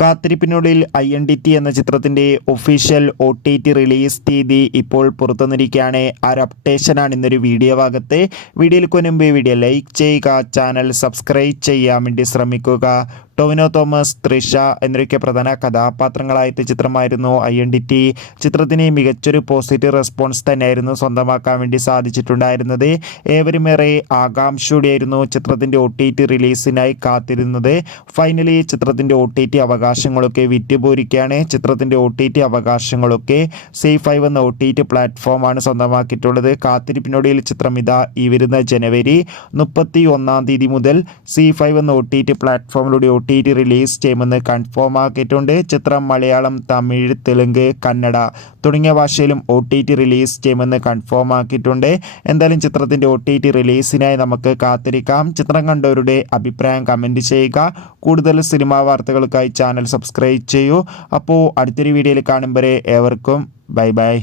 കാത്തിരിപ്പിനുള്ളിൽ INDT എന്ന ചിത്രത്തിൻ്റെ official OTT release തീയതി ഇപ്പോൾ പുറത്തുവന്നിരിക്കുകയാണ്. ആ ഒരു അപ്ഡേഷനാണ് ഇന്നൊരു വീഡിയോ ഭാഗത്ത്. വീഡിയോയിലേക്ക് മുൻപ് വീഡിയോ ലൈക്ക് ചെയ്യുക, ചാനൽ സബ്സ്ക്രൈബ് ചെയ്യാൻ വേണ്ടി ശ്രമിക്കുക. ടൊവിനോ തോമസ്, തൃഷ എന്നൊക്കെ പ്രധാന കഥാപാത്രങ്ങളായ ചിത്രമായിരുന്നു INDT. ചിത്രത്തിന് മികച്ചൊരു പോസിറ്റീവ് റെസ്പോൺസ് തന്നെയായിരുന്നു സ്വന്തമാക്കാൻ വേണ്ടി സാധിച്ചിട്ടുണ്ടായിരുന്നത്. ഏവരുമേറെ ആകാംക്ഷയോടെയായിരുന്നു ചിത്രത്തിൻ്റെ OTT റിലീസിനായി കാത്തിരുന്നത്. ഫൈനലി ചിത്രത്തിൻ്റെ OTT അവകാശങ്ങളൊക്കെ വിറ്റുപോയിരിക്കുകയാണ്. ചിത്രത്തിൻ്റെ OTT അവകാശങ്ങളൊക്കെ സി5 എന്ന OTT പ്ലാറ്റ്ഫോമാണ് സ്വന്തമാക്കിയിട്ടുള്ളത്. കാത്തിരിപ്പിനൊടുവിൽ ചിത്രം ഇതാ ഈ വരുന്ന ജനുവരി 31 മുതൽ സി5 എന്ന OTT പ്ലാറ്റ്ഫോമിലൂടെ OTT റിലീസ് ചെയ്യുമെന്ന് കൺഫേം ആക്കിയിട്ടുണ്ട്. ചിത്രം മലയാളം, തമിഴ്, തെലുങ്ക്, കന്നഡ തുടങ്ങിയ ഭാഷയിലും OTT റിലീസ് ചെയ്യുമെന്ന് കൺഫേം ആക്കിയിട്ടുണ്ട്. എന്തായാലും ചിത്രത്തിൻ്റെ OTT റിലീസിനായി നമുക്ക് കാത്തിരിക്കാം. ചിത്രം കണ്ടവരുടെ അഭിപ്രായം കമൻറ്റ് ചെയ്യുക. കൂടുതൽ സിനിമാ വാർത്തകൾക്കായി ചാനൽ സബ്സ്ക്രൈബ് ചെയ്യൂ. അപ്പോൾ അടുത്തൊരു വീഡിയോയിൽ കാണും വരെ ഏവർക്കും ബൈ ബൈ.